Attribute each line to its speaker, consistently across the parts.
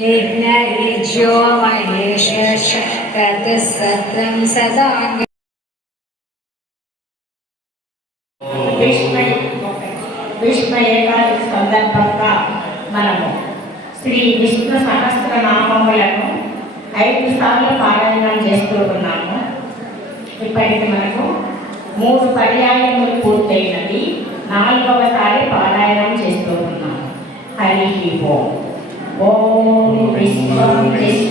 Speaker 1: यज्ञो महेश तत् सत्रं सदा
Speaker 2: విష్ణు సందర్భంగా మనము శ్రీ విష్ణు సహస్ర నామములను ఐదు సార్లు పారాయణం చేస్తూ ఉన్నాము. ఇప్పటికి మనకు మూడు పర్యాయములు పూర్తయినవి. నాలుగవసారి పారాయణం చేస్తూ ఉన్నాము. హరి ఓం Om Vishnu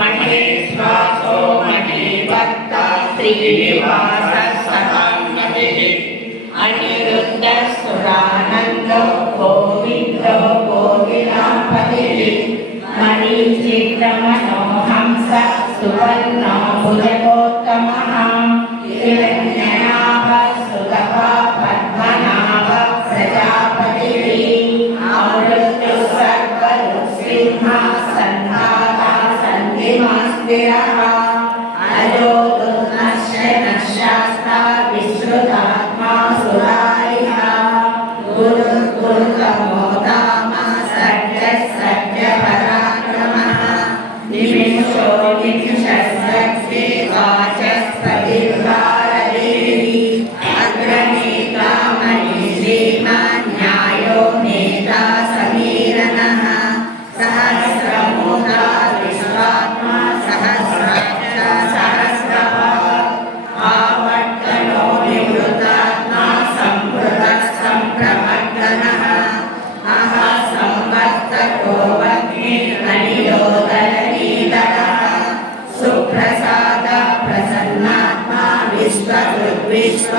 Speaker 2: महेश्वासो मणिभक्ता श्रीनिवाससहान्मतिः अनिरुद्धसुरानन्दो गोविन्दो गोविनापतिः मणिचित्रमनोहंस सुवर्णो भुजगो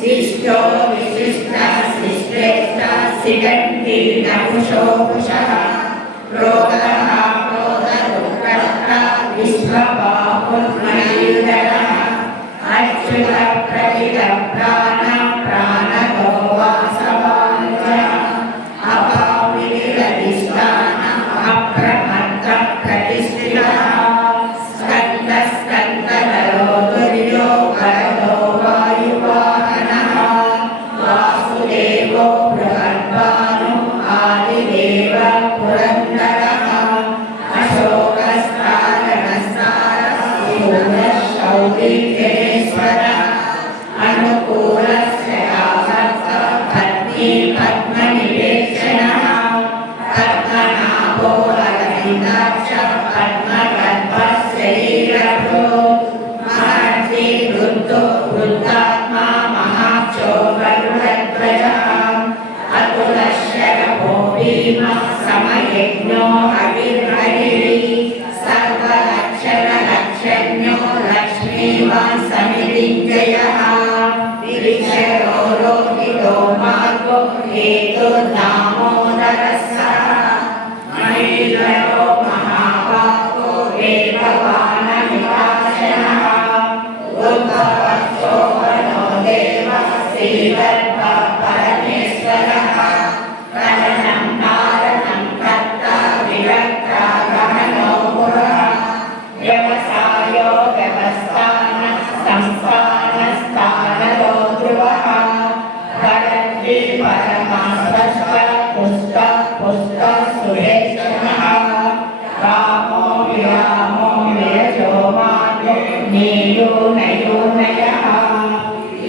Speaker 2: शिष्टो विशिष्टः शिष्टेष्टः सिगण्डी नपुषो पुषः रोगः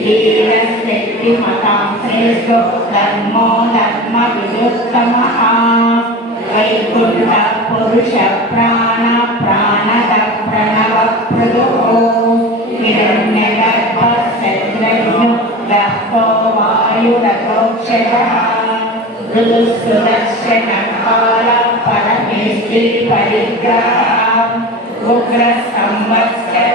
Speaker 2: वीरस्यक्ति मतां श्रेष्ठो धर्मो धर्म विदुत्तमः वैकुण्ठ पुरुष प्राण प्राणद प्रणवप्रदो हिरण्यगर्भशत्रघ्नो दत्तो वायुरतोक्षतः ऋदुसुदर्शनकाल परमेष्टि परिग्रह उग्रसंवत्सर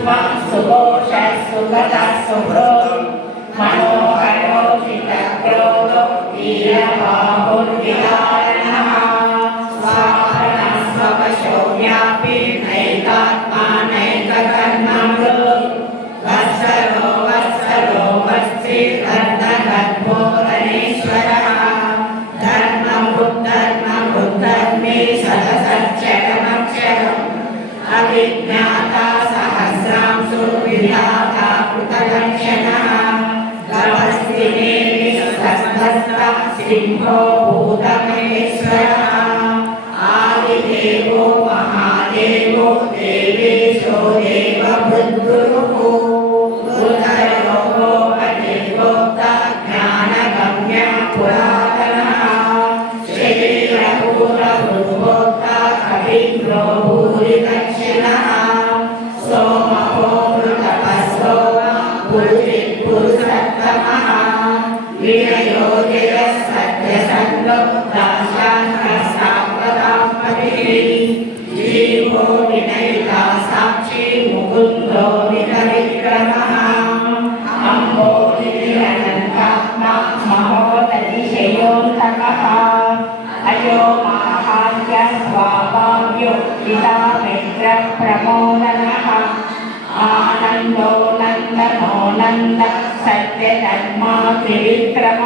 Speaker 2: सूक्ष्मः सुघोषः सुगतः सुहृत् मनोहरो चितक्रोधो वीरबाहुर्विदारणः स्वाहनः स्ववशो व्यापी नैकात्मा नैककर्मकृत् वत्सलो वत्सलो वत्सिद्धर्मगर्भोदनेश्वरः धर्मबुद्धर्मबुद्धर्मे सदसच्चरमक्षरम् अविज्ञाता सहस्रांशु సింహోభూతమేశ్వర సత్యధర్మా త్రివిక్రమ